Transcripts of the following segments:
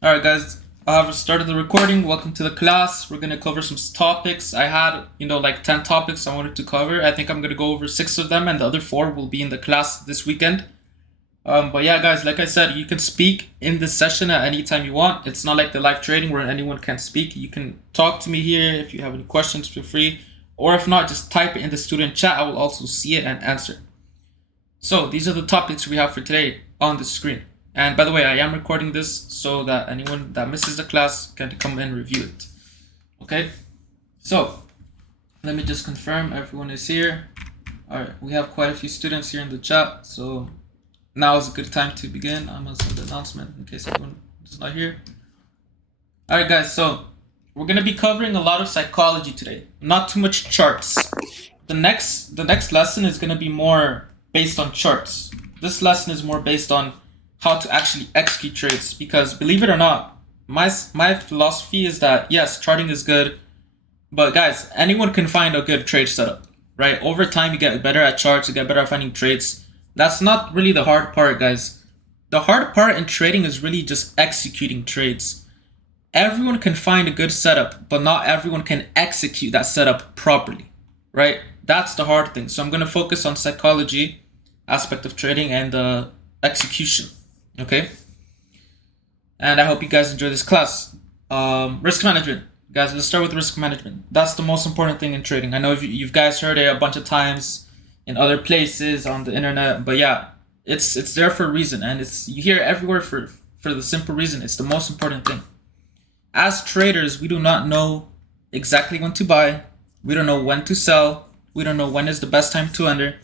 Alright guys, I have started the recording. Welcome to the class. We're going to cover some topics. I had, like 10 topics I wanted to cover. I think I'm going to go over 6 of them and the other 4 will be in the class this weekend. But yeah guys, like I said, you can speak in this session at any time you want. It's not like the live trading where anyone can speak. You can talk to me here. If you have any questions, feel free. Or if not, just type it in the student chat. I will also see it and answer. So these are the topics we have for today on the screen. And by the way, I am recording this so that anyone that misses the class can come and review it. Okay, so let me just confirm everyone is here. All right, we have quite a few students here in the chat, so now is a good time to begin. I'm gonna send the announcement in case anyone is not here. All right, guys, so we're gonna be covering a lot of psychology today, not too much charts. The next lesson is gonna be more based on charts. This lesson is more based on how to actually execute trades, because believe it or not, my philosophy is that yes, charting is good, but guys, anyone can find a good trade setup, right? Over time, you get better at charts, you get better at finding trades. That's not really the hard part, guys. The hard part in trading is really just executing trades. Everyone can find a good setup, but not everyone can execute that setup properly, right? That's the hard thing. So I'm going to focus on psychology aspect of trading and execution. Okay, and I hope you guys enjoy this class. Risk management, guys. Let's start with risk management. That's the most important thing in trading. I know you've guys heard it a bunch of times in other places on the internet, but yeah, it's there for a reason, and you hear it everywhere for the simple reason it's the most important thing. As traders, we do not know exactly when to buy. We don't know when to sell. We don't know when is the best time to enter.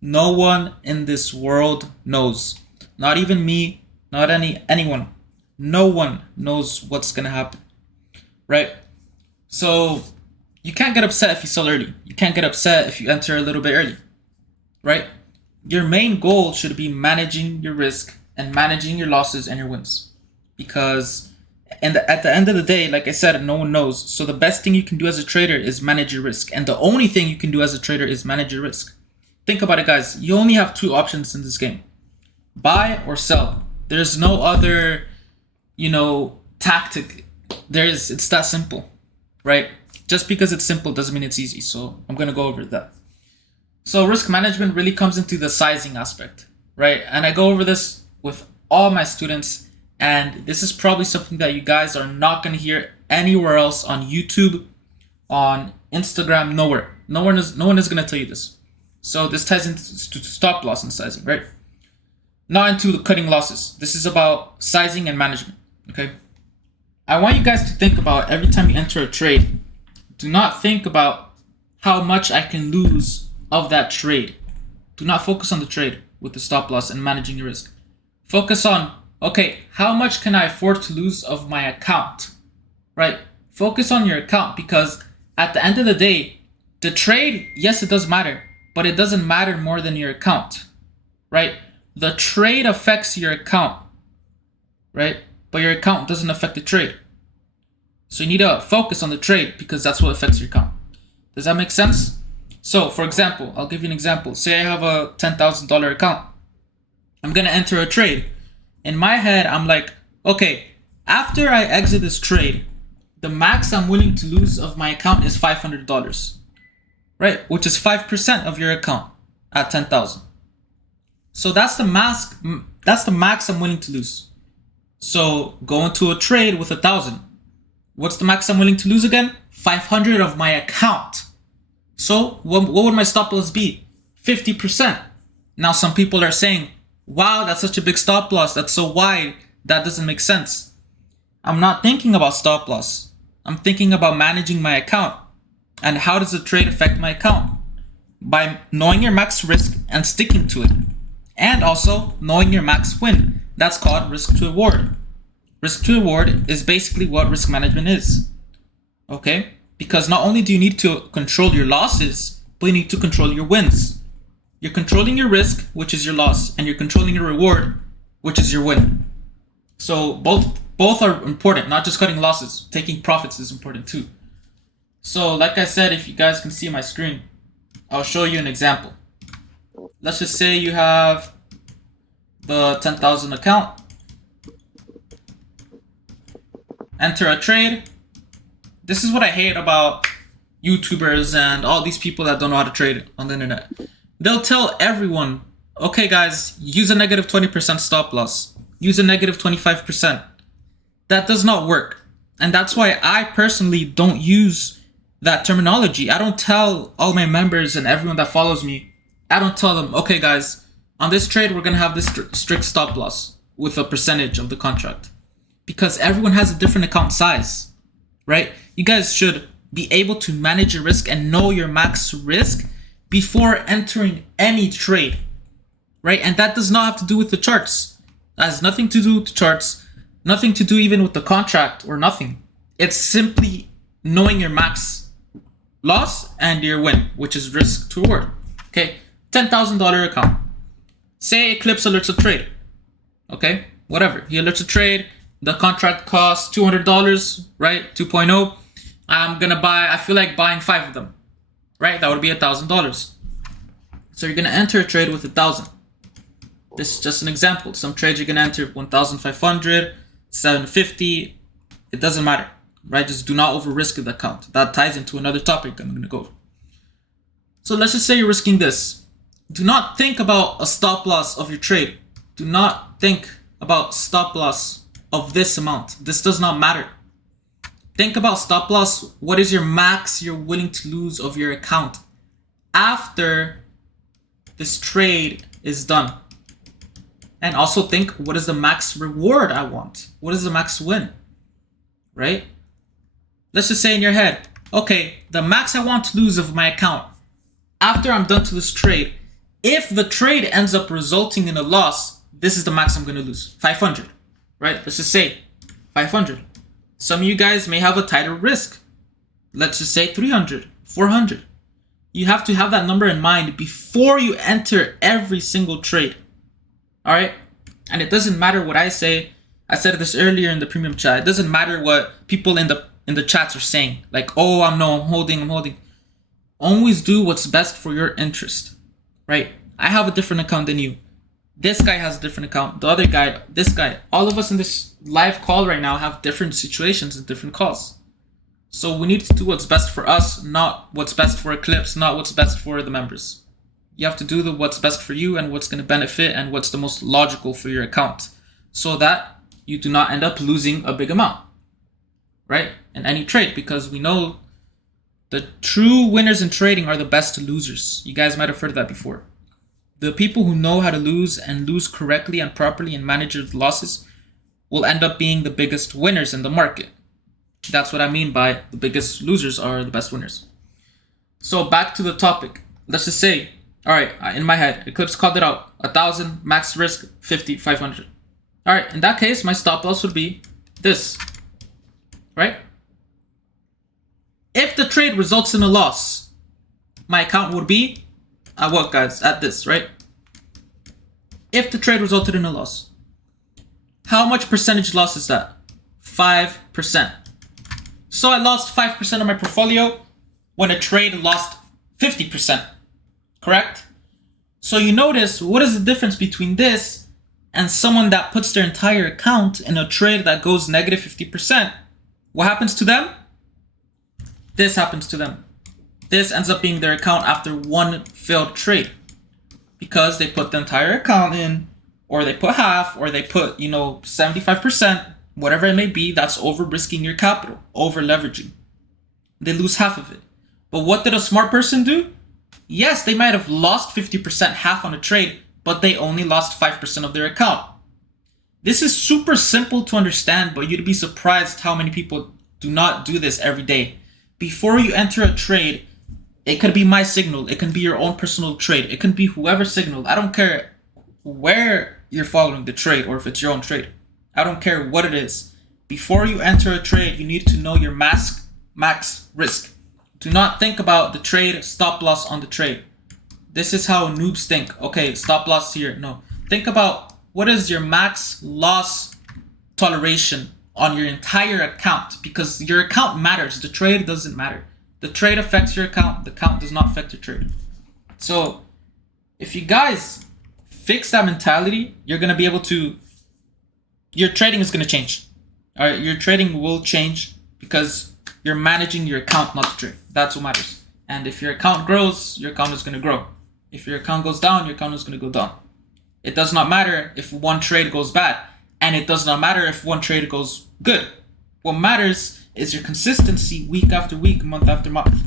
No one in this world knows. Not even me, not anyone. No one knows what's gonna happen, right? So you can't get upset if you sell early. You can't get upset if you enter a little bit early, right? Your main goal should be managing your risk and managing your losses and your wins, because at the end of the day, like I said, no one knows. So the best thing you can do as a trader is manage your risk, and the only thing you can do as a trader is manage your risk. Think about it, guys. You only have 2 options in this game: buy or sell. There's no other, tactic. It's that simple, right? Just because it's simple doesn't mean it's easy. So I'm going to go over that. So risk management really comes into the sizing aspect, right? And I go over this with all my students, and this is probably something that you guys are not going to hear anywhere else on YouTube, on Instagram, nowhere. No one is going to tell you this. So this ties into stop loss and sizing, right? Not into the cutting losses. This is about sizing and management, okay? I want you guys to think about every time you enter a trade, do not think about how much I can lose of that trade. Do not focus on the trade with the stop loss and managing your risk. Focus on, okay, how much can I afford to lose of my account, right? Focus on your account, because at the end of the day, the trade, yes, it does matter, but it doesn't matter more than your account, right? The trade affects your account, right? But your account doesn't affect the trade. So you need to focus on the trade, because that's what affects your account. Does that make sense? So, for example, I'll give you an example. Say I have a $10,000 account. I'm going to enter a trade. In my head, I'm like, okay, after I exit this trade, the max I'm willing to lose of my account is $500, right? Which is 5% of your account at 10,000. So that's the max I'm willing to lose. So go into a trade with 1,000. What's the max I'm willing to lose again? 500 of my account. So what would my stop loss be? 50%. Now some people are saying, wow, that's such a big stop loss. That's so wide. That doesn't make sense. I'm not thinking about stop loss. I'm thinking about managing my account. And how does the trade affect my account? By knowing your max risk and sticking to it. And also knowing your max win. That's called risk to reward. Risk to reward is basically what risk management is. Okay? Because not only do you need to control your losses, but you need to control your wins. You're controlling your risk, which is your loss, and you're controlling your reward, which is your win. So both are important, not just cutting losses. Taking profits is important too. So like I said, if you guys can see my screen, I'll show you an example. Let's just say you have the 10,000 account. enter a trade. This is what I hate about YouTubers and all these people that don't know how to trade on the internet. They'll tell everyone, okay guys, use a negative 20% stop loss. Use a negative 25%. That does not work. And that's why I personally don't use that terminology. I don't tell all my members and everyone that follows me, I don't tell them, okay guys, on this trade, we're going to have this strict stop loss with a percentage of the contract. Because everyone has a different account size, right? You guys should be able to manage your risk and know your max risk before entering any trade, right? And that does not have to do with the charts. That has nothing to do with the charts, nothing to do even with the contract or nothing. It's simply knowing your max loss and your win, which is risk to reward. Okay, $10,000 account. Say Eclipse alerts a trade. Okay, whatever. He alerts a trade. The contract costs $200, right? 2.0. I'm gonna buy, I feel like buying 5 of them, right? That would be $1,000. So you're gonna enter a trade with 1,000. This is just an example. Some trades you're gonna enter 1,500, 750. It doesn't matter, right? Just do not over risk the account. That ties into another topic I'm gonna go over. So let's just say you're risking this. Do not think about a stop loss of your trade. Do not think about stop loss of this amount. This does not matter. Think about stop loss. What is your max you're willing to lose of your account after this trade is done? And also think, what is the max reward I want? What is the max win? Right? Let's just say in your head, okay, the max I want to lose of my account after I'm done to this trade, if the trade ends up resulting in a loss, this is the max I'm going to lose, 500, right? Let's just say 500. Some of you guys may have a tighter risk. Let's just say 300, 400. You have to have that number in mind before you enter every single trade. All right? And it doesn't matter what I say. I said this earlier in the premium chat. It doesn't matter what people in the chats are saying. Like, oh, I'm holding. Always do what's best for your interest, right? I have a different account than you. This guy has a different account. The other guy, this guy. All of us in this live call right now have different situations and different calls. So we need to do what's best for us, not what's best for Eclipse, not what's best for the members. You have to do what's best for you and what's going to benefit and what's the most logical for your account so that you do not end up losing a big amount, right? In any trade, because we know the true winners in trading are the best losers. You guys might have heard that before. The people who know how to lose and lose correctly and properly and manage their losses will end up being the biggest winners in the market. That's what I mean by the biggest losers are the best winners. So back to the topic. Let's just say, all right, in my head, Eclipse called it out. 1,000, max risk, 50, 500. All right, in that case, my stop loss would be this, right? If the trade results in a loss, my account would be at what, guys? At this, right? If the trade resulted in a loss, how much percentage loss is that? 5%. So I lost 5% of my portfolio when a trade lost 50%, correct? So you notice, what is the difference between this and someone that puts their entire account in a trade that goes negative 50%? What happens to them? This happens to them. This ends up being their account after one failed trade because they put the entire account in, or they put half, or they put, 75%, whatever it may be. That's over risking your capital, over leveraging. They lose half of it. But what did a smart person do? Yes, they might have lost 50%, half on a trade, but they only lost 5% of their account. This is super simple to understand, but you'd be surprised how many people do not do this every day. Before you enter a trade, it could be my signal. It can be your own personal trade. It can be whoever's signal. I don't care where you're following the trade or if it's your own trade. I don't care what it is. Before you enter a trade, you need to know your max risk. Do not think about the trade, stop loss on the trade. This is how noobs think. Okay, stop loss here. No. Think about what is your max loss toleration on your entire account, because your account matters. The trade doesn't matter. The trade affects your account. The account does not affect your trade. So if you guys fix that mentality, you're going to be able to, your trading is going to change. All right, your trading will change because you're managing your account, not the trade. That's what matters. And if your account grows, your account is going to grow. If your account goes down, your account is going to go down. It does not matter if one trade goes bad, and it does not matter if one trade goes good. What matters is your consistency week after week, month after month.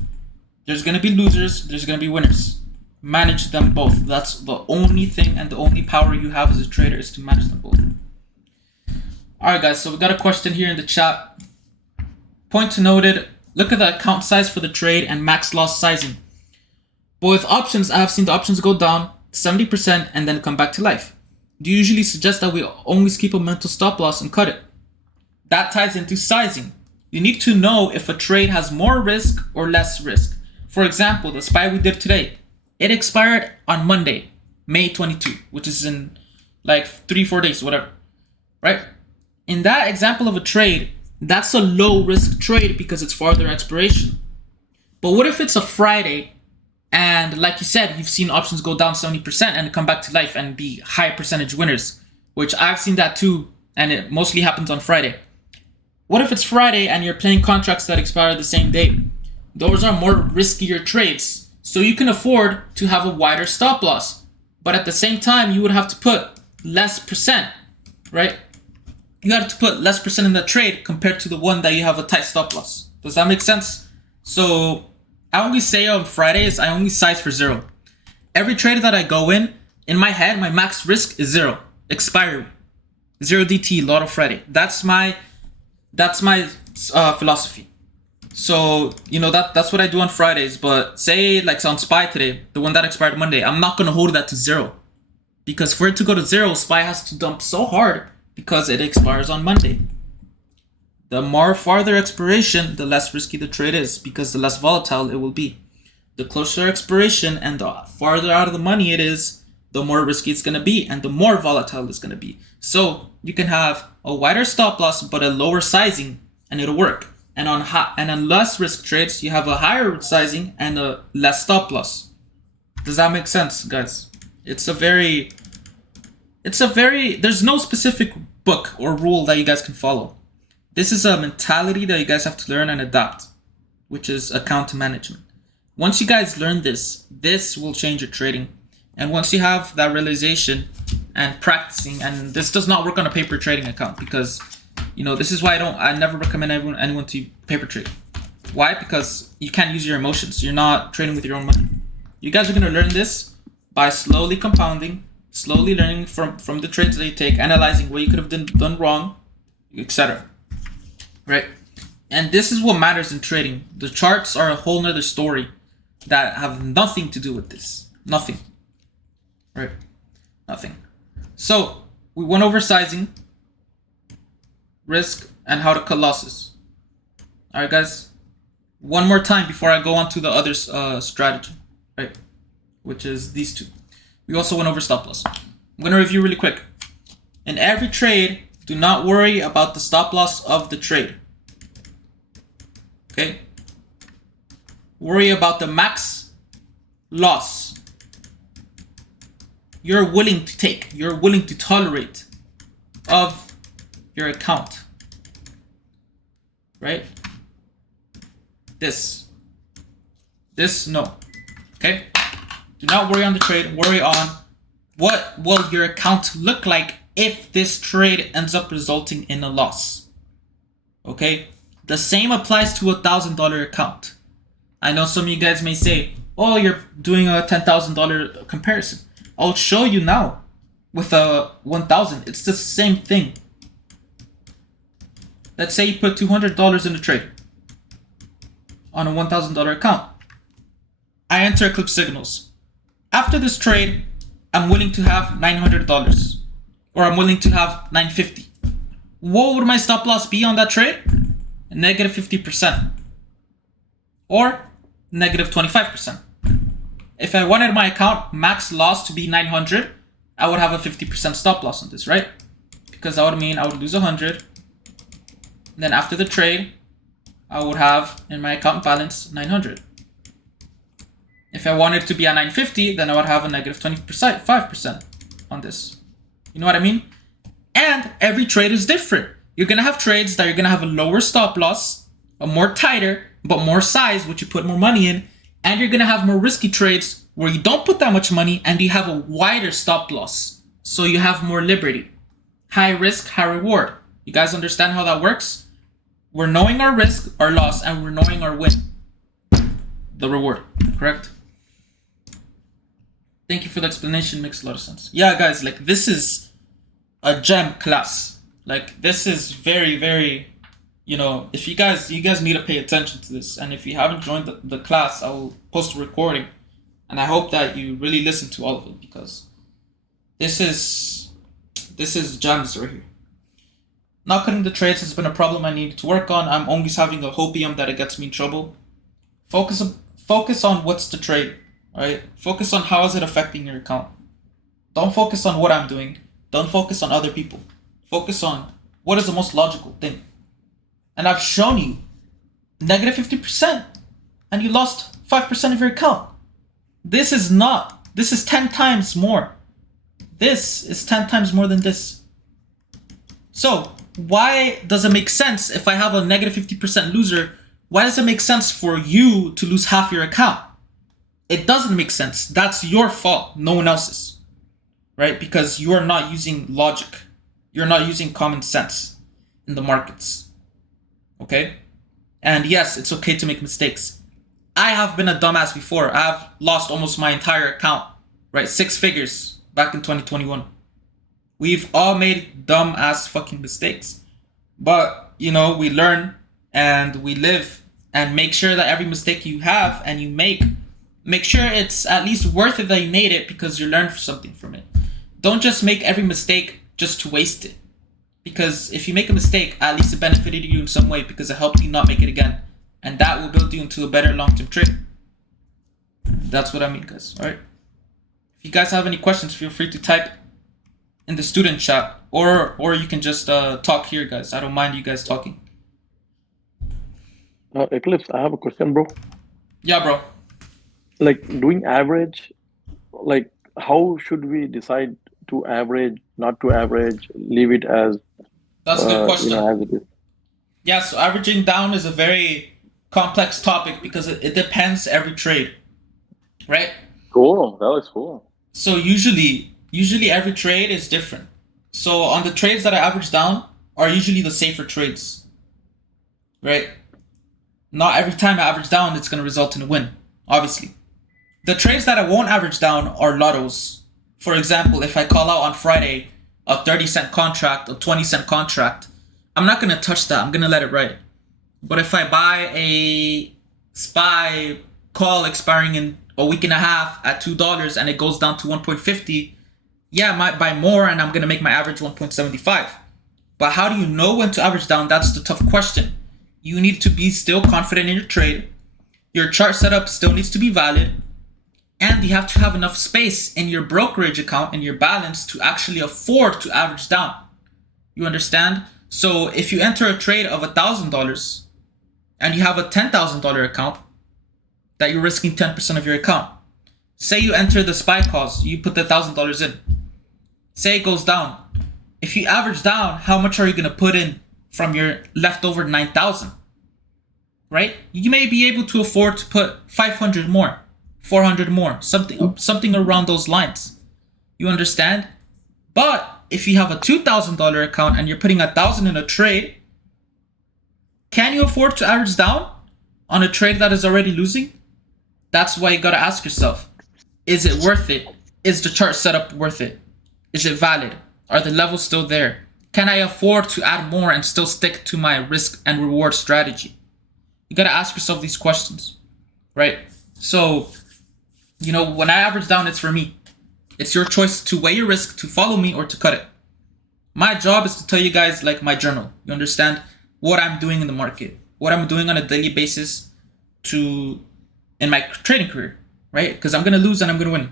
There's going to be losers, there's going to be winners. Manage them both. That's the only thing and the only power you have as a trader is to manage them both. Alright guys, so we got a question here in the chat. Point noted, look at the account size for the trade and max loss sizing. But with options, I have seen the options go down 70% and then come back to life. Do you usually suggest that we always keep a mental stop loss and cut it? That ties into sizing. You need to know if a trade has more risk or less risk. For example, the SPY we did today, it expired on Monday, May 22, which is in like 3-4 days, whatever, right? In that example of a trade, that's a low risk trade because it's farther expiration. But what if it's a Friday and like you said, you've seen options go down 70% and come back to life and be high percentage winners, which I've seen that too, and it mostly happens on Friday. What if it's Friday and you're playing contracts that expire the same day? Those are more riskier trades. So you can afford to have a wider stop loss. But at the same time, you would have to put less percent, right? You have to put less percent in the trade compared to the one that you have a tight stop loss. Does that make sense? So I only say on Fridays, I only size for 0. Every trade that I go in my head, my max risk is 0. Expiry. 0 DT, Lotto Friday. That's my philosophy. So, that's what I do on Fridays. But say, like on SPY today, the one that expired Monday, I'm not going to hold that to 0. Because for it to go to 0, SPY has to dump so hard because it expires on Monday. The more farther expiration, the less risky the trade is because the less volatile it will be. The closer expiration and the farther out of the money it is, the more risky it's going to be and the more volatile it's going to be. So you can have a wider stop loss but a lower sizing and it'll work. And on less risk trades, you have a higher sizing and a less stop loss. Does that make sense, guys? There's no specific book or rule that you guys can follow. This is a mentality that you guys have to learn and adapt, which is account management. Once you guys learn this will change your trading. And once you have that realization and practicing, and this does not work on a paper trading account because, this is why I never recommend anyone to paper trade. Why? Because you can't use your emotions. You're not trading with your own money. You guys are going to learn this by slowly compounding, slowly learning from the trades that you take, analyzing what you could have done wrong, etc. Right? And this is what matters in trading. The charts are a whole nother story that have nothing to do with this. Nothing. Right? Nothing. So, we went over sizing, risk, and how to cut losses. Alright guys, one more time before I go on to the other strategy, right? Which is these two. We also went over stop loss. I'm going to review really quick. In every trade, do not worry about the stop loss of the trade. Okay? Worry about the max loss you're willing to take, you're willing to tolerate of your account. Right? This, no. Okay? Do not worry on the trade. Worry on what will your account look like if this trade ends up resulting in a loss. Okay? The same applies to a $1,000 account. I know some of you guys may say, oh, you're doing a $10,000 comparison. I'll show you now with a 1,000. It's the same thing. Let's say you put $200 in a trade on a $1,000 account. I enter Eclipse Signals. After this trade, I'm willing to have $900 or I'm willing to have $950. What would my stop loss be on that trade? Negative 50% or negative 25%. If I wanted my account max loss to be 900, I would have a 50% stop loss on this, right? Because that would mean I would lose 100. Then after the trade, I would have in my account balance 900. If I wanted to be at 950, then I would have a negative 5% on this. You know what I mean? And every trade is different. You're gonna have trades that you're gonna have a lower stop loss, a more tighter, but more size, which you put more money in, and you're gonna have more risky trades where you don't put that much money and you have a wider stop loss. So you have more liberty. High risk, high reward. You guys understand how that works? We're knowing our risk, our loss, and we're knowing our win. The reward, correct? Thank you for the explanation, makes a lot of sense. Yeah, guys, like this is a gem class. Like this is very, very, if you guys need to pay attention to this. And if you haven't joined the class, I will post a recording. And I hope that you really listen to all of it, because this is gems right here. Not cutting the trades has been a problem I need to work on. I'm always having a hopium that it gets me in trouble. Focus on what's the trade, alright? Focus on how is it affecting your account. Don't focus on what I'm doing. Don't focus on other people. Focus on what is the most logical thing. And I've shown you negative 50% and you lost 5% of your account. This is 10 times more. This is 10 times more than this. So why does it make sense if I have a negative 50% loser? Why does it make sense for you to lose half your account? It doesn't make sense. That's your fault, no one else's. Right? Because you are not using logic. You're not using common sense in the markets. Okay? And yes, it's okay to make mistakes. I have been a dumbass before. I've lost almost my entire account, right? 6 figures back in 2021. We've all made dumb ass fucking mistakes. But, we learn and we live, and make sure that every mistake you have and you make sure it's at least worth it that you made it, because you learned something from it. Don't just make every mistake just to waste it. Because if you make a mistake, at least it benefited you in some way, because it helped you not make it again. And that will build you into a better long-term trade. That's what I mean, guys. Alright? If you guys have any questions, feel free to type in the student chat. Or you can just talk here, guys. I don't mind you guys talking. Eclipse, I have a question, bro. Yeah, bro. Like doing average, like how should we decide to average, not to average, leave it as That's a good question. as it is? Yeah, so averaging down is a very complex topic because it depends every trade, right? Cool. That looks cool. So usually every trade is different. So on the trades that I average down are usually the safer trades, right? Not every time I average down, it's going to result in a win, obviously. The trades that I won't average down are lottos. For example, if I call out on Friday a 30-cent contract, a 20-cent contract, I'm not going to touch that. I'm going to let it ride. But if I buy a SPY call expiring in a week and a half at $2 and it goes down to 1.50, yeah, I might buy more and I'm going to make my average 1.75. But how do you know when to average down? That's the tough question. You need to be still confident in your trade. Your chart setup still needs to be valid. And you have to have enough space in your brokerage account and your balance to actually afford to average down. You understand? So if you enter a trade of $1,000 and you have a $10,000 account, that you're risking 10% of your account. Say you enter the SPY calls, you put the $1,000 in. Say it goes down. If you average down, how much are you going to put in from your leftover 9,000? Right? You may be able to afford to put 500 more, 400 more, something around those lines. You understand? But if you have a $2,000 account and you're putting $1,000 in a trade, can you afford to average down on a trade that is already losing? That's why you gotta ask yourself, is it worth it? Is the chart setup worth it? Is it valid? Are the levels still there? Can I afford to add more and still stick to my risk and reward strategy? You gotta ask yourself these questions, right? So, when I average down, it's for me. It's your choice to weigh your risk, to follow me, or to cut it. My job is to tell you guys like my journal. You understand? What I'm doing in the market. What I'm doing on a daily basis in my trading career, right? Because I'm going to lose and I'm going to win.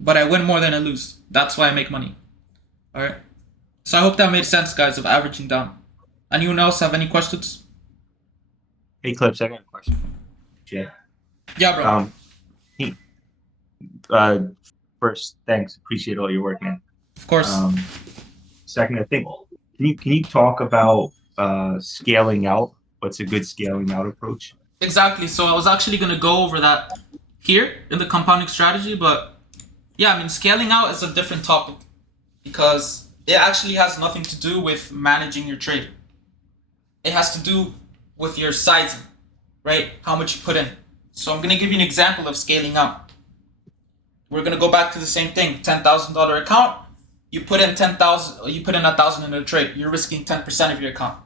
But I win more than I lose. That's why I make money. All right? So I hope that made sense, guys, of averaging down. Anyone else have any questions? Hey, Clips, I got a question. Jay. Yeah, bro. First, thanks. Appreciate all your work, man. Of course. Second, I think, can you talk about scaling out. What's a good scaling out approach? Exactly. So I was actually going to go over that here in the compounding strategy, but yeah, I mean, scaling out is a different topic because it actually has nothing to do with managing your trade. It has to do with your sizing, right? How much you put in. So I'm going to give you an example of scaling out. We're going to go back to the same thing. $10,000 account. You put in 10,000. You put in 1,000 in a trade. You're risking 10% of your account,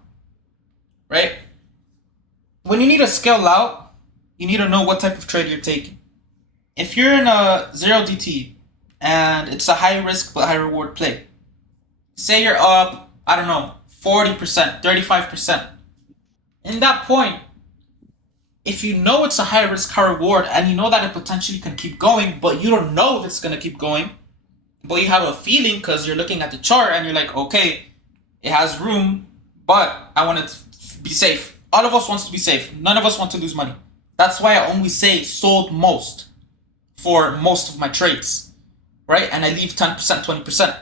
right? When you need to scale out, you need to know what type of trade you're taking. If you're in a 0DT and it's a high risk but high reward play, say you're up, I don't know, 40%, 35%. In that point, if you know it's a high risk, high reward, and you know that it potentially can keep going, but you don't know if it's going to keep going, but you have a feeling because you're looking at the chart and you're like, okay, it has room, but I want to be safe. All of us wants to be safe. None of us want to lose money. That's why I only say sold most for most of my trades, right? And I leave 10%, 20%.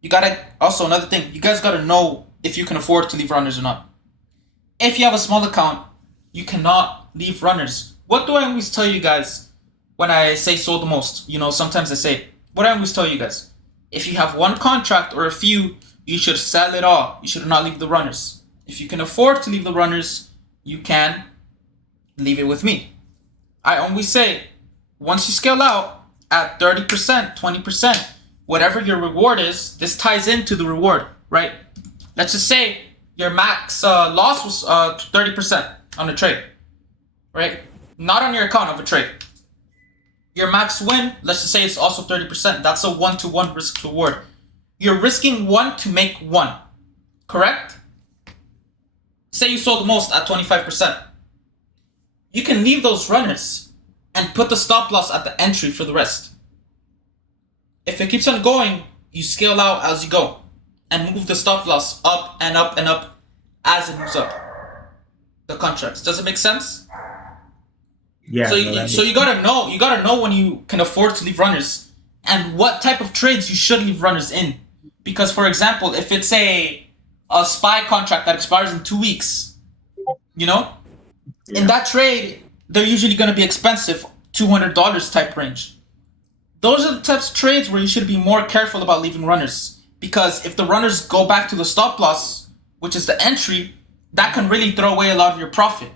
You gotta, also another thing, you guys gotta know if you can afford to leave runners or not. If you have a small account, you cannot leave runners. What do I always tell you guys when I say sold the most? You know, sometimes I say, what do I always tell you guys? If you have one contract or a few, you should sell it all. You should not leave the runners. If you can afford to leave the runners, you can leave it with me. I always say, once you scale out at 30%, 20%, whatever your reward is, this ties into the reward, right? Let's just say your max loss was 30% on a trade, right? Not on your account of a trade. Your max win, let's just say it's also 30%. That's a 1-to-1 risk to reward. You're risking 1 to make 1, correct? Say you sold most at 25%. You can leave those runners and put the stop loss at the entry for the rest. If it keeps on going, you scale out as you go and move the stop loss up and up and up as it moves up. The contracts. Does it make sense? Yeah. So you gotta know when you can afford to leave runners and what type of trades you should leave runners in. Because for example, if it's a SPY contract that expires in 2 weeks, you know, in that trade, they're usually gonna be expensive, $200 type range. Those are the types of trades where you should be more careful about leaving runners. Because if the runners go back to the stop loss, which is the entry, that can really throw away a lot of your profit.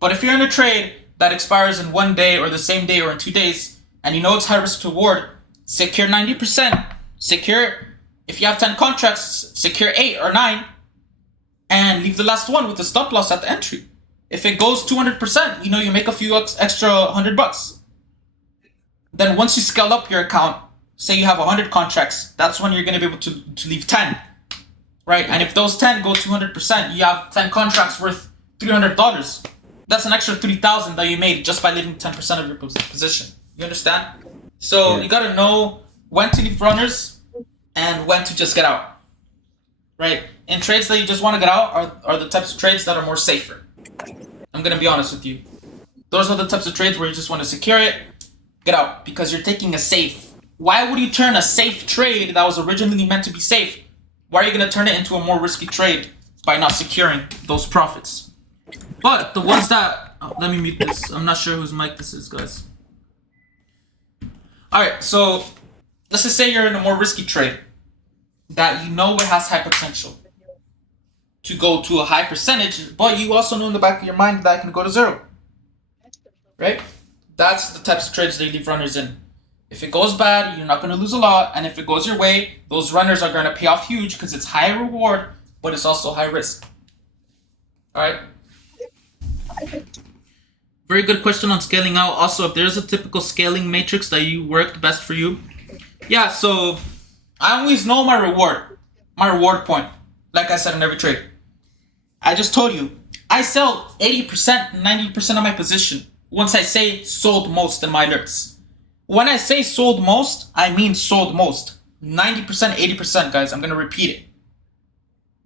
But if you're in a trade that expires in 1 day or the same day or in 2 days, and you know it's high risk to reward, secure 90%. Secure, if you have 10 contracts, secure 8 or 9, and leave the last one with the stop loss at the entry. If it goes 200%, you know, you make a few extra $100. Then once you scale up your account, say you have 100 contracts, that's when you're going to be able to leave 10, right? And if those 10 go 200%, you have 10 contracts worth $300. That's an extra $3,000 that you made just by leaving 10% of your position. You understand? So you got to know when to leave runners and when to just get out, right? And trades that you just want to get out are the types of trades that are more safer. I'm going to be honest with you. Those are the types of trades where you just want to secure it, get out, because you're taking a safe. Why would you turn a safe trade that was originally meant to be safe? Why are you going to turn it into a more risky trade by not securing those profits? But the ones that... Oh, let me mute this. I'm not sure whose mic this is, guys. Alright, so let's just say you're in a more risky trade that you know it has high potential to go to a high percentage, but you also know in the back of your mind that it can go to 0. Right? That's the types of trades that you leave runners in. If it goes bad, you're not going to lose a lot, and if it goes your way, those runners are going to pay off huge because it's high reward, but it's also high risk. Alright? Very good question on scaling out. Also, if there's a typical scaling matrix that you worked best for you. Yeah, so I always know my reward point, like I said in every trade. I just told you, I sell 80%, 90% of my position once I say sold most in my alerts. When I say sold most, I mean sold most. 90%, 80%, guys. I'm going to repeat it.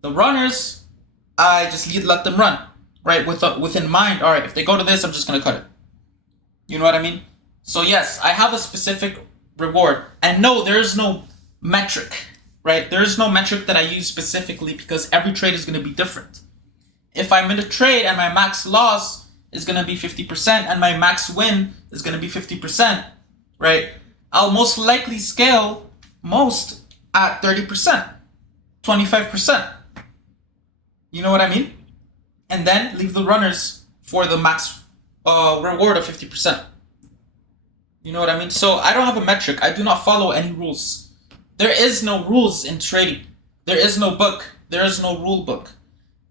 The runners, I just let them run, right? Within mind, all right, if they go to this, I'm just going to cut it. You know what I mean? So yes, I have a specific reward. And no, there is no metric, right? There is no metric that I use specifically because every trade is going to be different. If I'm in a trade and my max loss is going to be 50% and my max win is going to be 50%, right? I'll most likely scale most at 30%, 25%. You know what I mean? And then leave the runners for the max reward of 50%. You know what I mean? So I don't have a metric. I do not follow any rules. There is no rules in trading. There is no book. There is no rule book.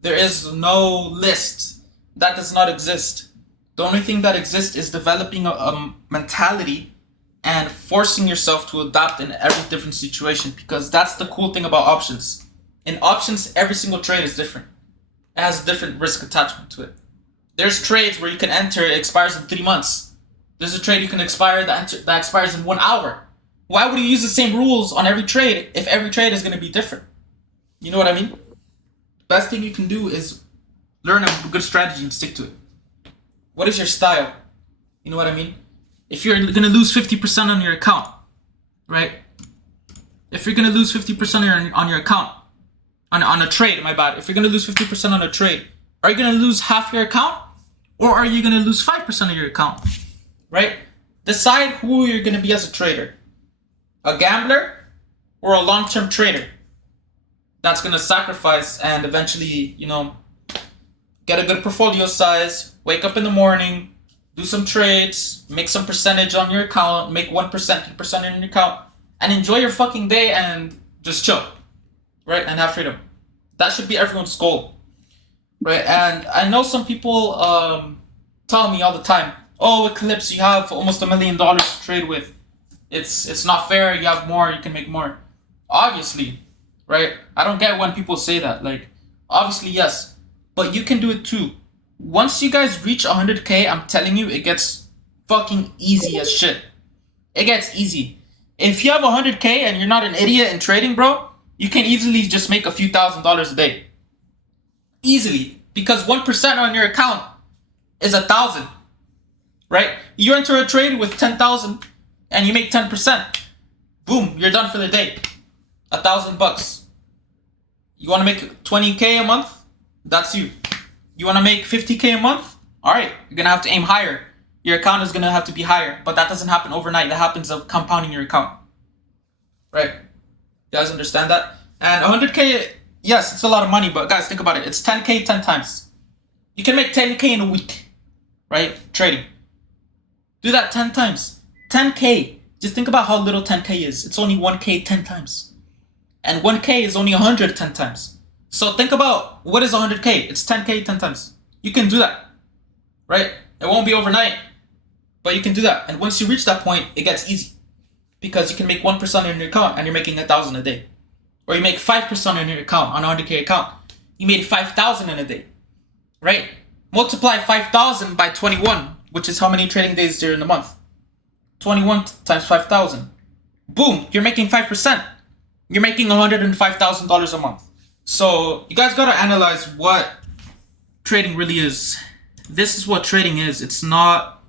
There is no list. That does not exist. The only thing that exists is developing a mentality and forcing yourself to adapt in every different situation, because that's the cool thing about options. In options, every single trade is different. It has different risk attachment to it. There's trades where you can enter, it expires in 3 months. There's a trade you can expire that expires in 1 hour. Why would you use the same rules on every trade if every trade is going to be different? You know what I mean? Best thing you can do is learn a good strategy and stick to it. What is your style? You know what I mean? If you're going to lose 50% on your account, right? If you're going to lose 50% on your account, on a trade, my bad. If you're going to lose 50% on a trade, are you going to lose half your account? Or are you going to lose 5% of your account? Right? Decide who you're going to be as a trader. A gambler or a long-term trader that's going to sacrifice and eventually, get a good portfolio size, wake up in the morning, do some trades, make some percentage on your account, make 1%, 2% on your account, and enjoy your fucking day and just chill, right? And have freedom. That should be everyone's goal, right? And I know some people tell me all the time, oh, Eclipse, you have almost $1 million to trade with. It's not fair, you have more, you can make more. Obviously, right? I don't get when people say that. Like, obviously, yes, but you can do it too. Once you guys reach 100K, I'm telling you, it gets fucking easy as shit. It gets easy. If you have 100K and you're not an idiot in trading, bro, you can easily just make a few $1,000s a day. Easily. Because 1% on your account is 1,000. Right? You enter a trade with 10,000 and you make 10%. Boom, you're done for the day. $1,000. You want to make 20K a month? That's you. You want to make 50K a month? All right, you're going to have to aim higher. Your account is going to have to be higher, but that doesn't happen overnight. That happens of compounding your account. Right? You guys understand that? And 100K, yes, it's a lot of money, but guys, think about it. It's 10K 10 times. You can make 10K in a week, right? Trading. Do that 10 times. 10K. Just think about how little 10K is. It's only 1K 10 times. And 1K is only 100 10 times. So think about what is 100K. It's 10K 10 times. You can do that, right? It won't be overnight, but you can do that. And once you reach that point, it gets easy because you can make 1% on your account and you're making 1,000 a day. Or you make 5% on your account, on a 100K account. You made 5,000 in a day, right? Multiply 5,000 by 21, which is how many trading days there in a month. 21 times 5,000. Boom, you're making 5%. You're making $105,000 a month. So you guys gotta analyze what trading really is. This is what trading is. It's not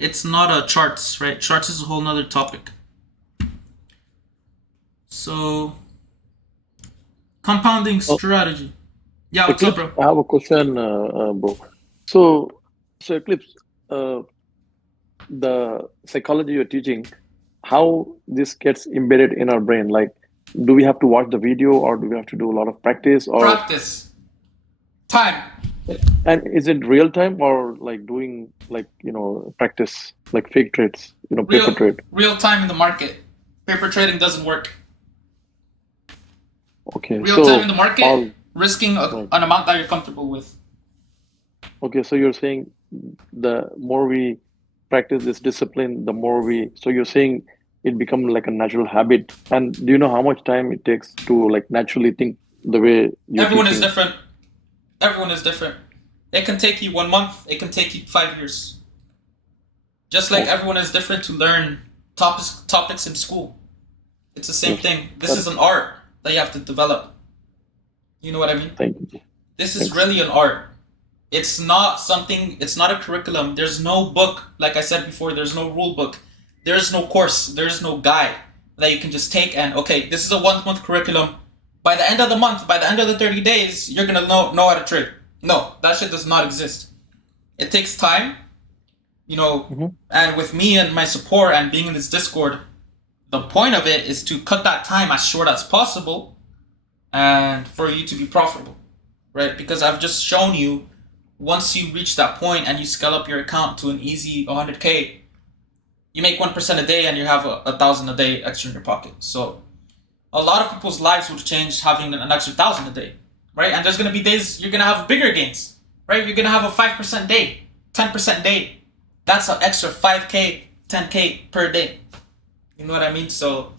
a charts, right? Charts is a whole nother topic. So compounding strategy. Yeah, what's up, bro? I have a question, bro. So Eclipse, the psychology you're teaching, how this gets embedded in our brain? Like, do we have to watch the video or do we have to do a lot of practice? Or Practice. Time. And is it real time or like doing practice, like fake trades, paper trade? Real time in the market. Paper trading doesn't work. Okay. Real time in the market, risking an amount that you're comfortable with. Okay, so you're saying the more we practice this discipline, the more so you're saying it becomes like a natural habit. And do you know how much time it takes to like naturally think the way you Everyone is different. Everyone is different. It can take you 1 month. It can take you 5 years. Just like everyone is different to learn topics in school. It's the same thing. This is an art that you have to develop. You know what I mean? Thank you. This is really an art. It's not a curriculum. There's no book. Like I said before, there's no rule book. There's no course. There's no guide. that you can just take and, okay, this is a 1 month curriculum. By the end of the month, by the end of the 30 days, you're going to know how to trade. No, that shit does not exist. It takes time, and with me and my support and being in this Discord, the point of it is to cut that time as short as possible and for you to be profitable, right? Because I've just shown you, once you reach that point and you scale up your account to an easy 100K, you make 1% a day and you have 1,000 a day extra in your pocket. So a lot of people's lives would change having an extra 1,000 a day, right? And there's going to be days you're going to have bigger gains, right? You're going to have a 5% day, 10% day. That's an extra 5K, 10K per day. You know what I mean? So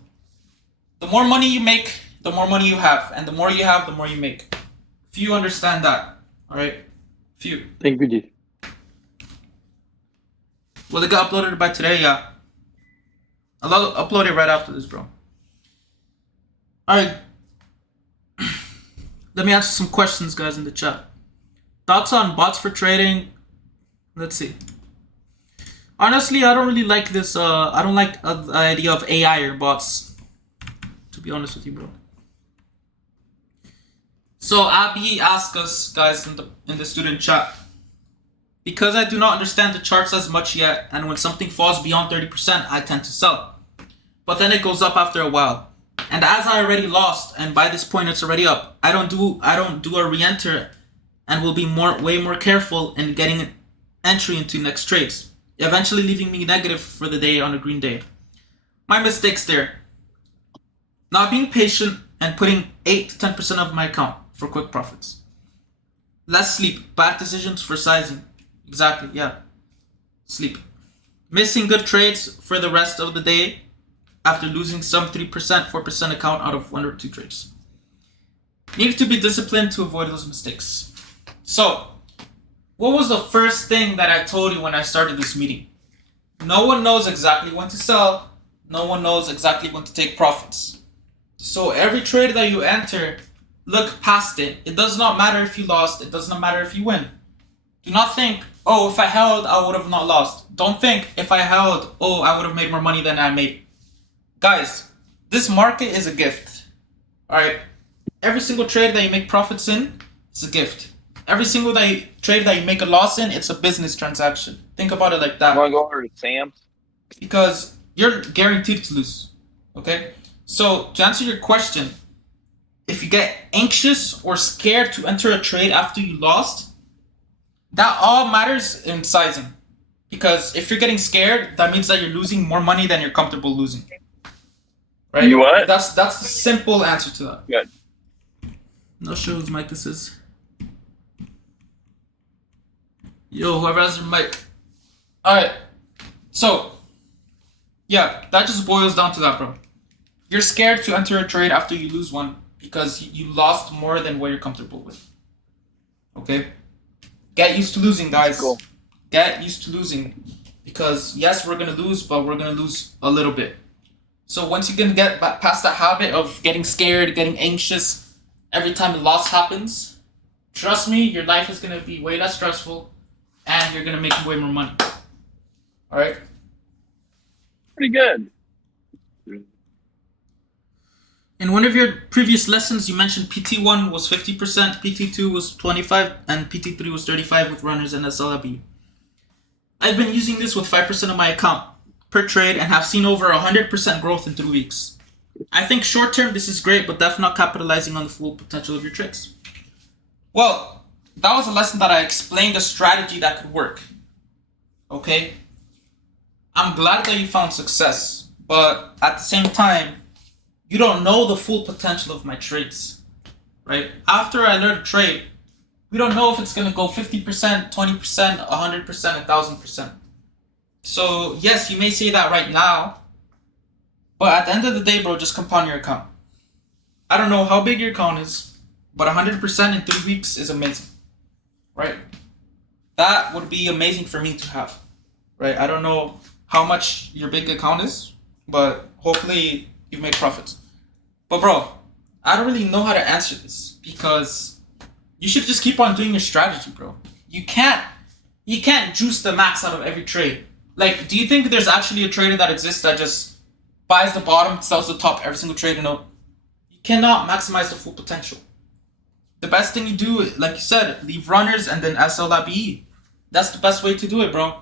the more money you make, the more money you have. And the more you have, the more you make. If you understand that, all right? Few. Thank you, G. Will it get uploaded by today? Yeah. I'll upload it right after this, bro. Alright. Let me answer some questions, guys, in the chat. Thoughts on bots for trading? Let's see. Honestly, I don't really like this. I don't like the idea of AI or bots. To be honest with you, bro. So Abby asked us, guys, in the student chat, because I do not understand the charts as much yet, and when something falls beyond 30%, I tend to sell. But then it goes up after a while. And as I already lost, and by this point it's already up, I don't do a re-enter, and will be way more careful in getting an entry into next trades, eventually leaving me negative for the day on a green day. My mistakes there: not being patient and putting 8 to 10% of my account for quick profits. Less sleep, bad decisions for sizing. Exactly, yeah. Sleep. Missing good trades for the rest of the day after losing some 3%, 4% account out of 1 or 2 trades. Need to be disciplined to avoid those mistakes. So, what was the first thing that I told you when I started this meeting? No one knows exactly when to sell. No one knows exactly when to take profits. So every trade that you enter, look past it. It does not matter if you lost. It does not matter if you win. Do not think, oh, if I held, I would have not lost. Don't think, if I held, oh, I would have made more money than I made. Guys, this market is a gift. Alright? Every single trade that you make profits in, it's a gift. Every single trade that you make a loss in, it's a business transaction. Think about it like that. You want to go over to Sam's? Because you're guaranteed to lose. Okay? So, to answer your question, if you get anxious or scared to enter a trade after you lost, that all matters in sizing. Because if you're getting scared, that means that you're losing more money than you're comfortable losing. Right? You what? That's the simple answer to that. Good. Not sure whose mic this is. Yo, whoever has your mic. Alright. So, yeah, that just boils down to that, bro. You're scared to enter a trade after you lose one because you lost more than what you're comfortable with. Okay? Get used to losing, guys. Cool. Get used to losing. Because, yes, we're going to lose, but we're going to lose a little bit. So once you can get past that habit of getting scared, getting anxious every time a loss happens, trust me, your life is going to be way less stressful and you're going to make way more money. Alright? Pretty good. In one of your previous lessons, you mentioned PT1 was 50%, PT2 was 25%, and PT3 was 35% with runners and SLB. I've been using this with 5% of my account per trade and have seen over 100% growth in 3 weeks. I think short term this is great, but definitely not capitalizing on the full potential of your tricks. Well, that was a lesson that I explained a strategy that could work. Okay? I'm glad that you found success, but at the same time, you don't know the full potential of my trades, right? After I learn to trade, we don't know if it's going to go 50%, 20%, 100%, 1,000%. So, yes, you may say that right now, but at the end of the day, bro, just compound your account. I don't know how big your account is, but 100% in 3 weeks is amazing, right? That would be amazing for me to have, right? I don't know how much your big account is, but hopefully you make profits. But bro, I don't really know how to answer this because you should just keep on doing your strategy, bro. You can't juice the max out of every trade. Like, do you think there's actually a trader that exists that just buys the bottom, sells the top every single trade. You cannot maximize the full potential. The best thing you do, like you said, leave runners and then SL.BE. That's the best way to do it, bro.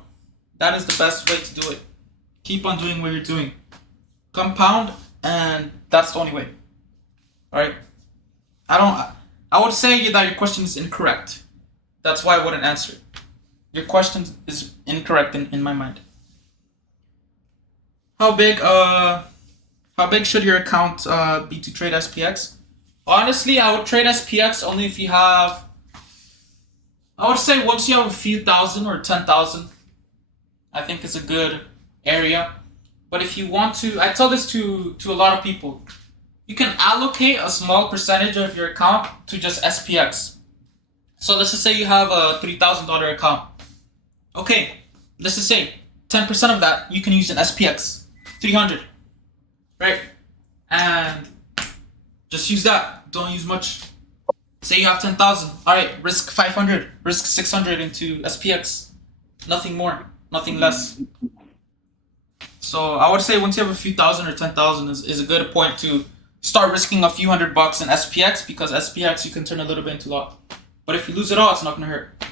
That is the best way to do it. Keep on doing what you're doing. Compound, and that's the only way. Alright? I would say that your question is incorrect. That's why I wouldn't answer. Your question is incorrect in my mind. How big should your account be to trade SPX? Honestly, I would trade SPX only if you have, I would say once you have a few thousand or 10,000, I think is a good area. But if you want to, I tell this to a lot of people, you can allocate a small percentage of your account to just SPX. So let's just say you have a $3,000 account. Okay, let's just say 10% of that you can use in SPX, 300, right? And just use that. Don't use much. Say you have 10,000. All right, risk 500, risk 600 into SPX. Nothing more, nothing less. So I would say once you have a few thousand or 10,000 is a good point to start risking a few $100 in SPX, because SPX you can turn a little bit into a lot. But if you lose it all, it's not gonna hurt.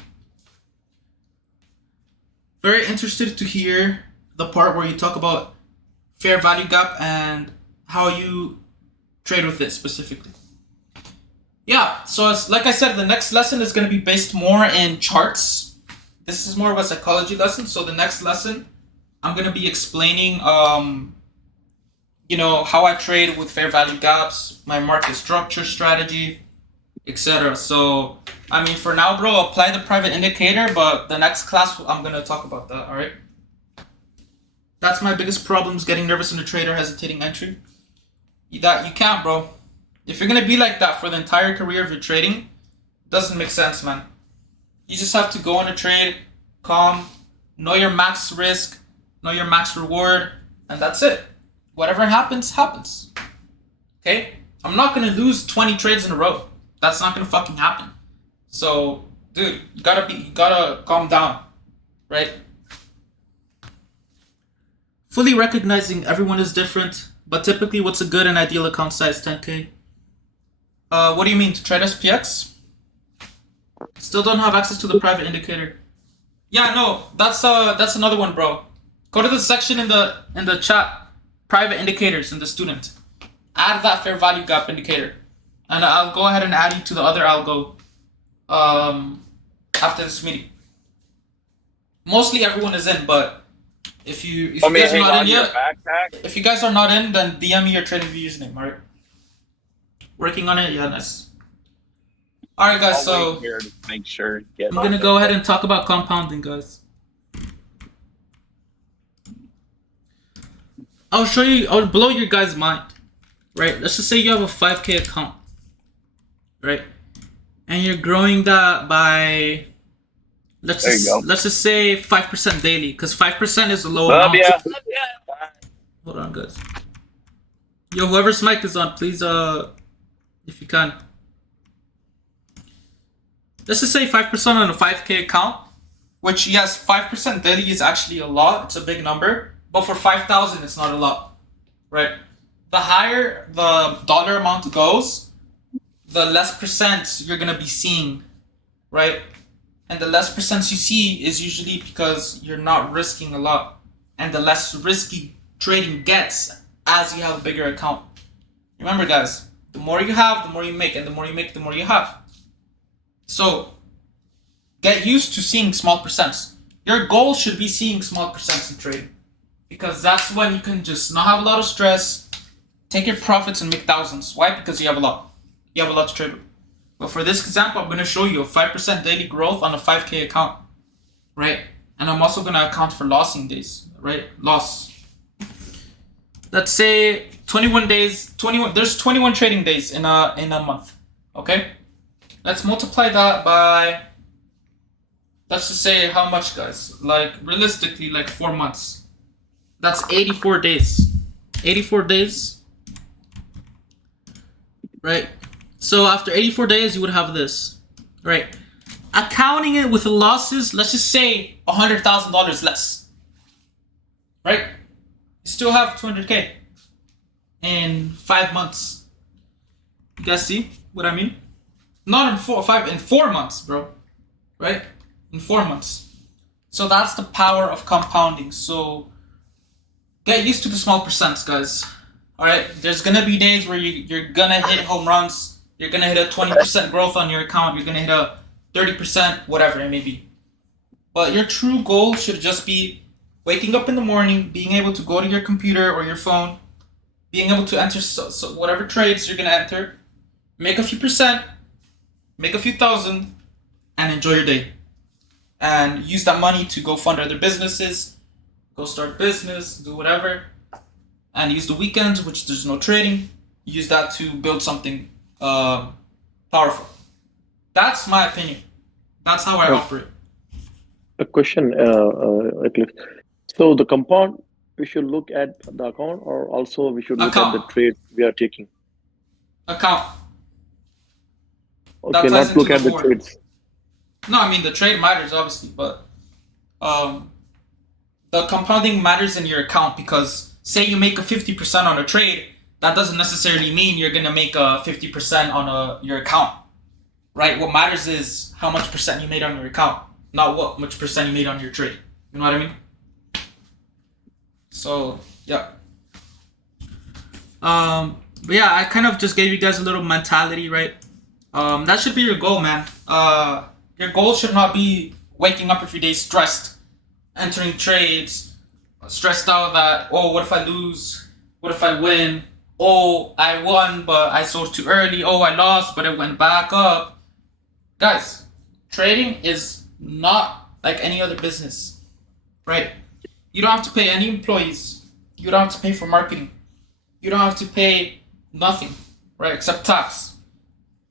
Very interested to hear the part where you talk about fair value gap and how you trade with it specifically. Yeah, so it's, like I said, the next lesson is going to be based more in charts. This is more of a psychology lesson. So the next lesson, I'm going to be explaining, how I trade with fair value gaps, my market structure strategy, etc. So, I mean, for now, bro, apply the private indicator, but the next class, I'm going to talk about that, all right? That's my biggest problem, is getting nervous in the trade or hesitating entry. You can't, bro. If you're gonna be like that for the entire career of your trading, it doesn't make sense, man. You just have to go on a trade, calm, know your max risk, know your max reward, and that's it. Whatever happens, happens. Okay? I'm not gonna lose 20 trades in a row. That's not gonna fucking happen. So, dude, you gotta calm down, right? Fully recognizing everyone is different, but typically what's a good and ideal account size? 10K. What do you mean, to trade SPX? Still don't have access to the private indicator. Yeah, no, that's another one, bro. Go to the section in the chat, private indicators in the student. Add that fair value gap indicator. And I'll go ahead and add you to the other algo after this meeting. Mostly everyone is in, but if you guys are not in yet, if you guys are not in, then DM me your TradingView username, alright? Working on it, yeah, nice. Alright guys, so here to make sure I'm gonna go ahead and talk about compounding, guys. I'll blow your guys' mind. Right? Let's just say you have a 5K account. Right? And you're growing that by let's just say 5% daily, because 5% is a low amount. Hold on, guys. Yo, whoever's mic is on, please if you can. Let's just say 5% on a 5K account, which, yes, 5% daily is actually a lot. It's a big number. But for 5,000, it's not a lot, right? The higher the dollar amount goes, the less percent you're going to be seeing, right? And the less percent you see is usually because you're not risking a lot. And the less risky trading gets as you have a bigger account. Remember, guys, the more you have, the more you make. And the more you make, the more you have. So, get used to seeing small percents. Your goal should be seeing small percents in trading. Because that's when you can just not have a lot of stress, take your profits and make thousands. Why? Because you have a lot. You have a lot to trade with. But for this example, I'm going to show you a 5% daily growth on a 5K account. Right? And I'm also going to account for lossing days. Right? Loss. Let's say 21 days. There's 21 trading days in a month. Okay? Let's multiply that by, let's just say how much, guys? Like, realistically, like 4 months. That's 84 days. 84 days. Right? So after 84 days, you would have this. Right? Accounting it with the losses, let's just say $100,000 less. Right? You still have 200K. in 5 months. You guys see what I mean? Not in 4 or 5, in 4 months, bro. Right? In 4 months. So that's the power of compounding. So get used to the small percents, guys. Alright? There's gonna be days where you're gonna hit home runs. You're gonna hit a 20% growth on your account. You're gonna hit a 30%, whatever it may be. But your true goal should just be waking up in the morning, being able to go to your computer or your phone, being able to enter so whatever trades you're gonna enter, make a few percent, make a few thousand, and enjoy your day. And use that money to go fund other businesses, go start business, do whatever, and use the weekends, which there's no trading, use that to build something powerful. That's my opinion. That's how I operate. A question, Eclipse. So the compound, we should look at the account, or also we should look at the trade we are taking? Account. Okay, not look at the trades. No, I mean the trade matters obviously, but the compounding matters in your account, because say you make a 50% on a trade, that doesn't necessarily mean you're gonna make a 50% on your account, right? What matters is how much percent you made on your account, not what much percent you made on your trade. You know what I mean? So yeah. But yeah, I kind of just gave you guys a little mentality, right? That should be your goal, man. Your goal should not be waking up every day stressed, entering trades, stressed out that, oh, what if I lose? What if I win? Oh, I won, but I sold too early. Oh, I lost, but it went back up. Guys, trading is not like any other business, right? You don't have to pay any employees. You don't have to pay for marketing. You don't have to pay nothing, right, except tax.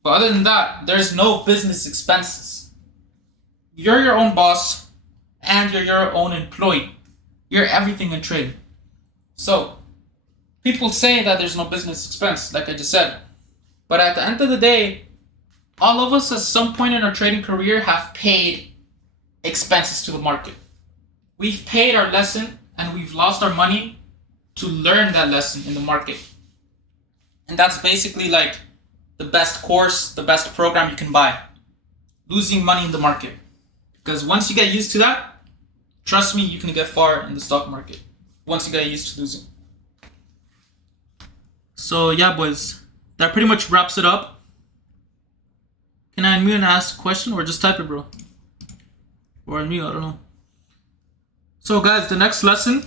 But other than that, there's no business expenses. You're your own boss, and you're your own employee. You're everything in trading. So, people say that there's no business expense, like I just said. But at the end of the day, all of us at some point in our trading career have paid expenses to the market. We've paid our lesson, and we've lost our money to learn that lesson in the market. And that's basically like the best course, the best program you can buy. Losing money in the market. Because once you get used to that, trust me, you can get far in the stock market. Once you get used to losing. So yeah, boys, that pretty much wraps it up. Can I unmute and ask a question, or just type it, bro? Or unmute, I don't know. So guys, the next lesson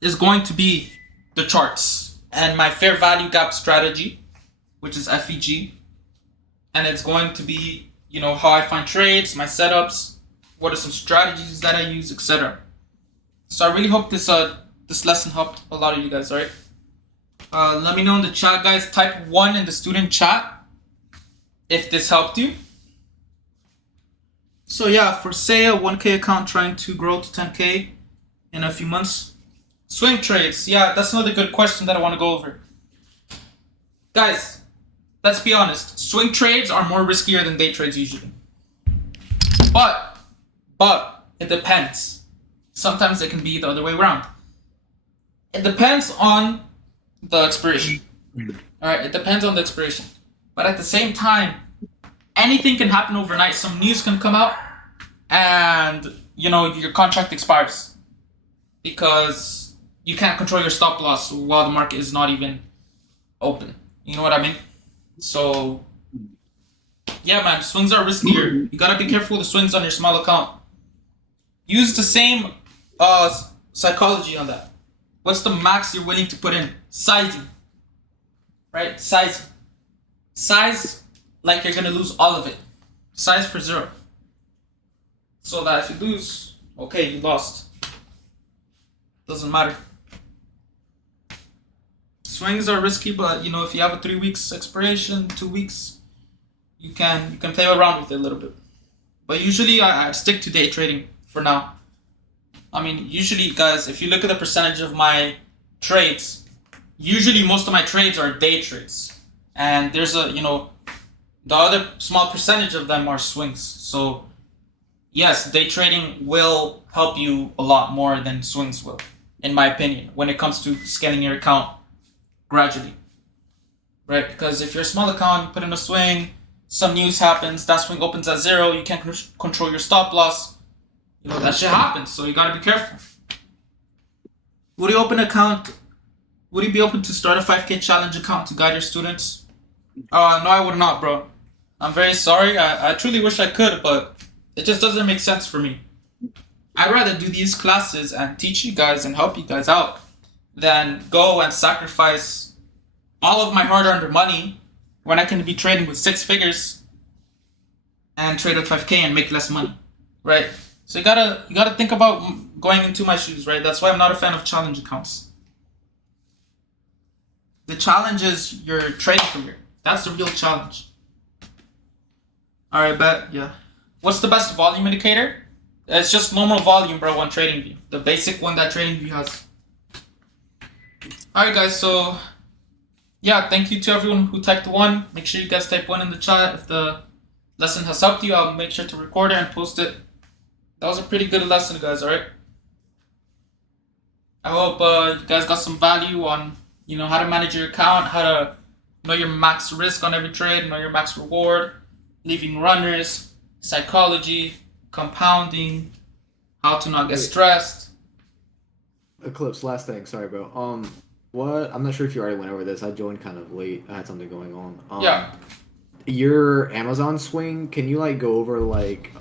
is going to be the charts and my fair value gap strategy, which is FVG. And it's going to be, you know, how I find trades, my setups, what are some strategies that I use, etc. So I really hope this lesson helped a lot of you guys, alright? Let me know in the chat, guys. Type 1 in the student chat if this helped you. So yeah, for say a 1K account trying to grow to 10K in a few months. Swing trades, yeah, that's another good question that I want to go over. Guys, let's be honest. Swing trades are more riskier than day trades usually. But it depends. Sometimes it can be the other way around. It depends on the expiration. Alright, it depends on the expiration. But at the same time, anything can happen overnight. Some news can come out and, you know, your contract expires because you can't control your stop loss while the market is not even open. You know what I mean? So, yeah, man, swings are riskier. You gotta be careful with the swings on your small account. Use the same psychology on that. What's the max you're willing to put in? Sizing. Right? Sizing. Size like you're gonna lose all of it. Size for 0. So that if you lose, okay, you lost. Doesn't matter. Swings are risky, but you know, if you have a 3 weeks expiration, 2 weeks, you can play around with it a little bit. But usually I stick to day trading for now. I mean, usually, guys, if you look at the percentage of my trades, usually most of my trades are day trades. And there's a, you know, the other small percentage of them are swings. So, yes, day trading will help you a lot more than swings will, in my opinion, when it comes to scaling your account gradually, right? Because if you're a small account, you put in a swing, some news happens, that swing opens at zero, you can't control your stop loss. You know, that shit happens, so you gotta be careful. Would you open an account? Would you be open to start a 5K challenge account to guide your students? No, I would not, bro. I'm very sorry. I truly wish I could, but it just doesn't make sense for me. I'd rather do these classes and teach you guys and help you guys out than go and sacrifice all of my hard-earned money when I can be trading with 6 figures and trade with 5K and make less money, right? So you gotta think about going into my shoes, right? That's why I'm not a fan of challenge accounts. The challenge is your trading career. That's the real challenge. All right, bet, yeah. What's the best volume indicator? It's just normal volume, bro, on TradingView. The basic one that TradingView has. All right, guys, so yeah, thank you to everyone who typed 1. Make sure you guys type 1 in the chat. If the lesson has helped you, I'll make sure to record it and post it. That was a pretty good lesson, guys, all right? I hope you guys got some value on, you know, how to manage your account, how to know your max risk on every trade, know your max reward, leaving runners, psychology, compounding, how to not get stressed. Eclipse, last thing, sorry, bro. What? I'm not sure if you already went over this. I joined kind of late. I had something going on. Yeah. Your Amazon swing, can you like go over like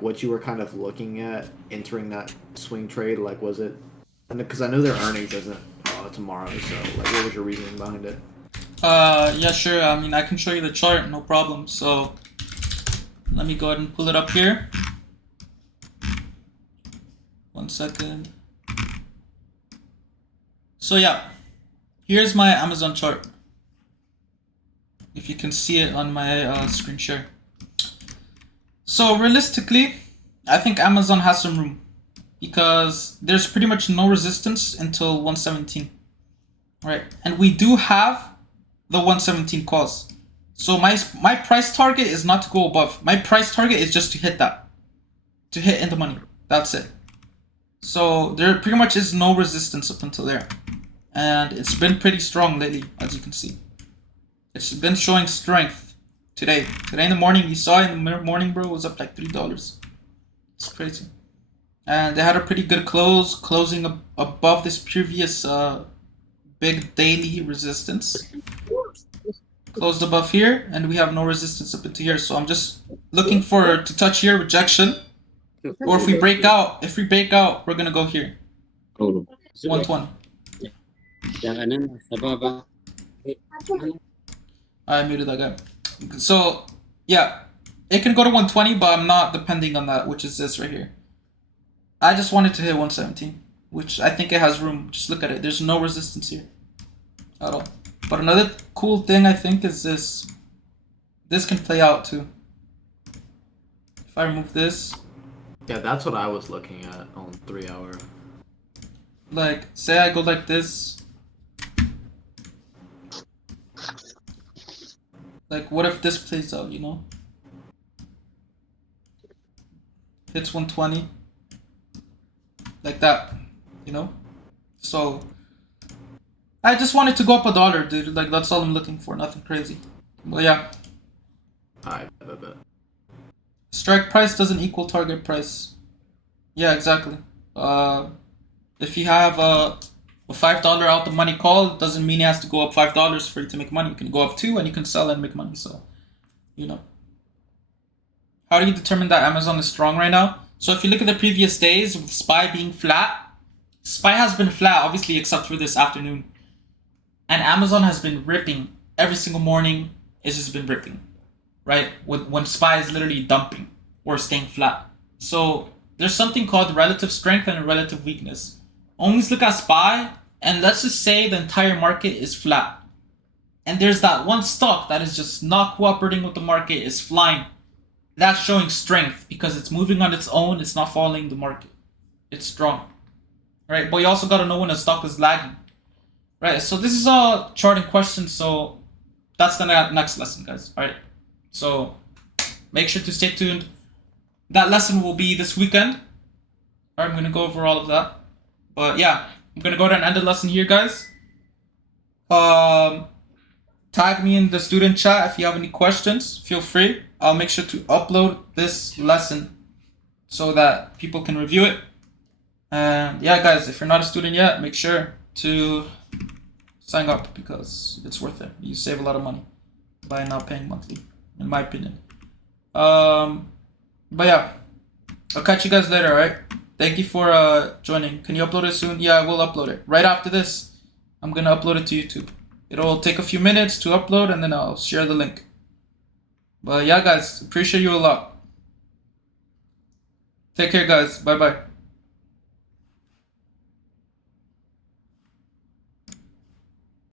what you were kind of looking at entering that swing trade? Like, was it? Because I know their earnings isn't tomorrow, so like, what was your reasoning behind it? Yeah, sure. I mean, I can show you the chart, no problem. So let me go ahead and pull it up here. 1 second. So yeah, here's my Amazon chart. If you can see it on my screen share. So realistically, I think Amazon has some room because there's pretty much no resistance until 117, right? And we do have the 117 calls. So my price target is not to go above. My price target is just to hit that, to hit in the money. That's it. So there pretty much is no resistance up until there. And it's been pretty strong lately, as you can see. It's been showing strength today. Today in the morning, you saw in the morning, bro, it was up like $3. It's crazy. And they had a pretty good close, closing above this previous big daily resistance. Closed above here, and we have no resistance up into here. So I'm just looking for to touch here, rejection. Or if we break out, we're gonna go here. 120. I muted that guy. So yeah, it can go to 120, but I'm not depending on that, which is this right here. I just wanted to hit 117, which I think it has room. Just look at it. There's no resistance here at all. But another cool thing I think is this. This can play out too. If I remove this. Yeah, that's what I was looking at on 3 hour. Like, say I go like this. Like, what if this plays out, you know? Hits 120. Like that, you know? So, I just wanted to go up $1, dude. Like, that's all I'm looking for. Nothing crazy. But yeah. I bet. Strike price doesn't equal target price. Yeah, exactly. If you have a $5 out the money call, it doesn't mean it has to go up $5 for you to make money. You can go up 2 and you can sell and make money. So, you know. How do you determine that Amazon is strong right now? So if you look at the previous days with SPY being flat, SPY has been flat, obviously, except for this afternoon. And Amazon has been ripping every single morning. It's just been ripping, right? When SPY is literally dumping or staying flat. So there's something called relative strength and relative weakness. Always look at SPY, and let's just say the entire market is flat. And there's that one stock that is just not cooperating with the market, is flying. That's showing strength because it's moving on its own. It's not following the market. It's strong, right? But you also got to know when a stock is lagging, right? So this is all charting questions. So that's the next lesson, guys. All right. So make sure to stay tuned. That lesson will be this weekend. All right, I'm going to go over all of that. But yeah, I'm going to go ahead and end the lesson here, guys. Tag me in the student chat if you have any questions. Feel free. I'll make sure to upload this lesson so that people can review it. And yeah, guys, if you're not a student yet, make sure to sign up because it's worth it. You save a lot of money by not paying monthly, in my opinion. But yeah, I'll catch you guys later, alright? Thank you for joining. Can you upload it soon? Yeah, I will upload it. Right after this, I'm gonna upload it to YouTube. It'll take a few minutes to upload and then I'll share the link. But yeah, guys, appreciate you a lot. Take care, guys. Bye-bye.